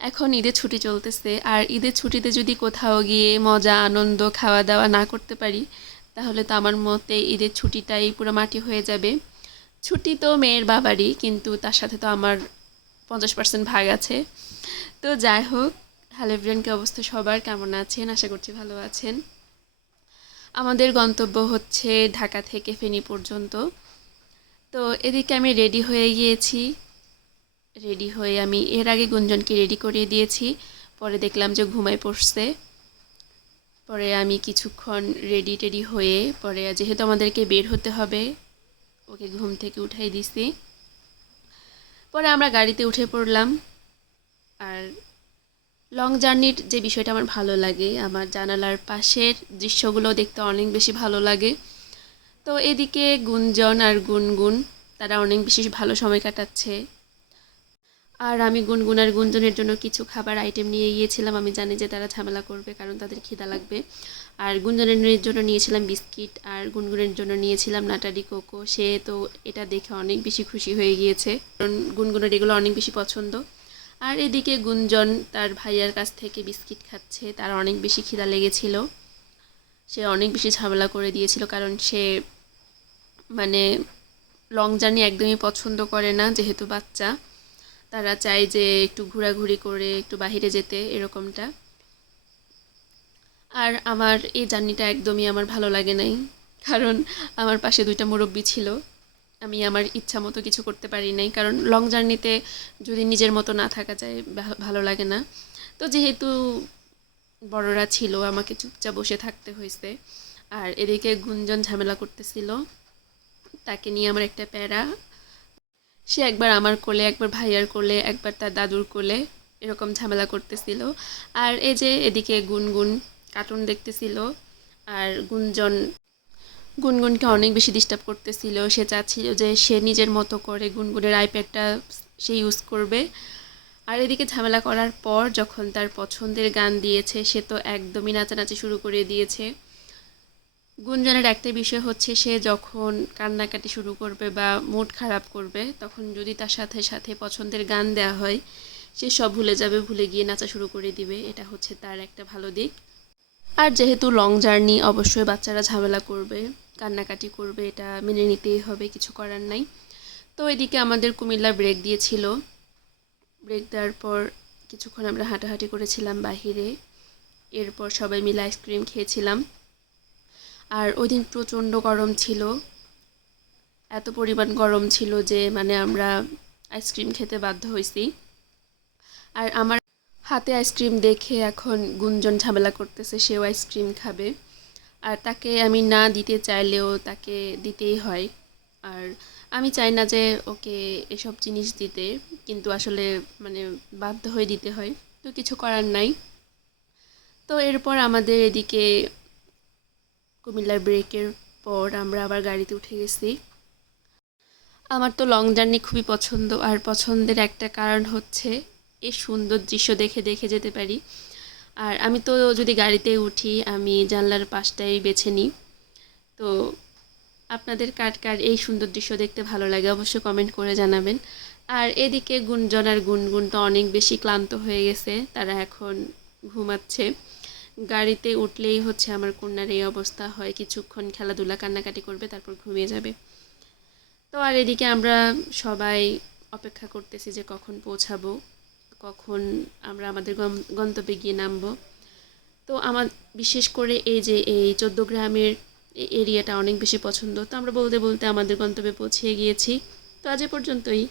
এখন ঈদের ছুটি চলতেছে, আর ঈদের ছুটিতে যদি কোথাও গিয়ে মজা আনন্দ খাওয়া দাওয়া না করতে পারি, তাহলে তো আমার মতে ঈদের ছুটিটাই পুরো মাটি হয়ে যাবে। ছুটি তো মেয়ের বাবারই, কিন্তু তার সাথে তো আমার 50% ভাগ আছে। তো যাই হোক, হ্যালো এভরিওয়ান, কি অবস্থা সবার, কেমন আছেন? আশা করছি ভালো আছেন। আমাদের গন্তব্য হচ্ছে ঢাকা থেকে ফেনী পর্যন্ত। তো এদিকে আমি রেডি হয়ে গিয়েছি। রেডি হয়ে আমি এর আগে গুঞ্জনকে রেডি করিয়ে দিয়েছি, পরে দেখলাম যে ঘুমায় পড়ছে। পরে আমি কিছুক্ষণ রেডি টেডি হয়ে পরে যেহেতু আমাদেরকে বের হতে হবে, ওকে ঘুম থেকে উঠাই দিছি। পরে আমরা গাড়িতে উঠে পড়লাম। আর লং জার্নির যে বিষয়টা আমার ভালো লাগে, আমার জানালার পাশের দৃশ্যগুলো দেখতে অনেক বেশি ভালো লাগে। তো এদিকে গুঞ্জন আর গুনগুন, তারা অনেক বেশি ভালো সময় কাটাচ্ছে। আর আমি গুনগুন আর গুঞ্জনের জন্য কিছু খাবার আইটেম নিয়ে গিয়েছিলাম। আমি জানি যে তারা ঝামেলা করবে, কারণ তাদের খিদা লাগবে। আর গুঞ্জনের জন্য নিয়েছিলাম বিস্কিট, আর গুনগুনের জন্য নিয়েছিলাম নাটারি কোকো। সে তো এটা দেখে অনেক বেশি খুশি হয়ে গিয়েছে, কারণ গুনগুনের এগুলো অনেক বেশি পছন্দ। আর এদিকে গুঞ্জন তার ভাইয়ার কাছ থেকে বিস্কিট খাচ্ছে, তার অনেক বেশি খিদা লেগেছিল। সে অনেক বেশি ঝামেলা করে দিয়েছিল, কারণ সে মানে লং জার্নি একদমই পছন্দ করে না, যেহেতু বাচ্চা। তারা চায় যে একটু ঘোরাঘুরি করে একটু বাইরে যেতে, এরকমটা। আর আমার এই জার্নিটা একদমই আমার ভালো লাগে নাই, কারণ আমার পাশে দুইটা মুরব্বি ছিল। আমি আমার ইচ্ছা মতো কিছু করতে পারি নাই, কারণ লং জার্নিতে যদি নিজের মতো না থাকা যায় ভালো লাগে না। তো যেহেতু বড়রা ছিল, আমাকে চুপচাপ বসে থাকতে হয়েছে। আর এদিকে গুঞ্জন ঝামেলা করতেছিল, তাকে নিয়ে আমার একটা প্যারা। সে একবার আমার কোলে, একবার ভাইয়ার কোলে, একবার তার দাদুর কোলে, এরকম ঝামেলা করতেছিল। আর এই যে এদিকে গুনগুন কার্টুন দেখতেছিল। আর গুনগুনকে অনেক বেশি ডিস্টার্ব করতেছিল। সে চাচ্ছিল যে সে নিজের মতো করে গুনগুনের আইপ্যাডটা সে ইউজ করবে। আর এদিকে ঝামেলা করার পর যখন তার পছন্দের গান দিয়েছে, সে তো একদমই নাচানাচি শুরু করে দিয়েছে। গুঞ্জনের একটা বিষয় হচ্ছে, সে যখন কান্নাকাটি শুরু করবে বা মুড খারাপ করবে, তখন যদি তার সাথে সাথে পছন্দের গান দেওয়া হয়, সে সব ভুলে যাবে, ভুলে গিয়ে নাচা শুরু করে দিবে। এটা হচ্ছে তার একটা ভালো দিক। আর যেহেতু লং জার্নি, অবশ্যই বাচ্চারা ঝামেলা করবে, কান্নাকাটি করবে, এটা মেনে নিতেই হবে, কিছু করার নাই। তো এদিকে আমাদের কুমিল্লা ব্রেক দিয়েছিল। ব্রেক দেওয়ার পর কিছুক্ষণ আমরা হাঁটাহাঁটি করেছিলাম বাহিরে। এরপর সবাই মিলে আইসক্রিম খেয়েছিলাম। আর ওই দিন প্রচণ্ড গরম ছিল, এত পরিমাণ গরম ছিল যে আমরা আইসক্রিম খেতে বাধ্য হয়েছি। আর আমার হাতে আইসক্রিম দেখে এখন গুঞ্জন ঝামেলা করতেছে, সেও আইসক্রিম খাবে। আর তাকে আমি না দিতে চাইলেও তাকে দিতেই হয়। আর আমি চাই না যে ওকে এসব জিনিস দিতে, কিন্তু আসলে বাধ্য হয়ে দিতে হয়, তো কিছু করার নাই। তো এরপর আমাদের এদিকে কুমিল্লার ব্রেকের পর আমরা আবার গাড়িতে উঠে গেছি। আমার তো লং জার্নি খুবই পছন্দ, আর পছন্দের একটা কারণ হচ্ছে এই সুন্দর দৃশ্য দেখে দেখে যেতে পারি। আর আমি তো যদি গাড়িতে উঠি, আমি জানলার পাশটাই বেছে নিই। তো আপনাদের কার কার এই সুন্দর দৃশ্য দেখতে ভালো লাগে, অবশ্যই কমেন্ট করে জানাবেন। আর এদিকে গুঞ্জন আর গুনগুন তো অনেক বেশি ক্লান্ত হয়ে গেছে, তারা এখন ঘুমাচ্ছে। গাড়িতে উঠলেই হচ্ছে আমার কন্যার এই অবস্থা হয়, কিছুক্ষণ খেলাধুলা কান্নাকাটি করবে, তারপর ঘুমিয়ে যাবে। তো আর এদিকে আমরা সবাই অপেক্ষা করতেছি যে কখন পৌঁছাবো, কখন আমরা আমাদের গন্তব্যে গিয়ে নামবো। তো আমার বিশেষ করে এই যে এই 14 গ্রামের এরিয়াটা অনেক বেশি পছন্দ। তো আমরা বলতে বলতে আমাদের গন্তব্যে পৌঁছে গিয়েছি। তো আজ এ পর্যন্তই।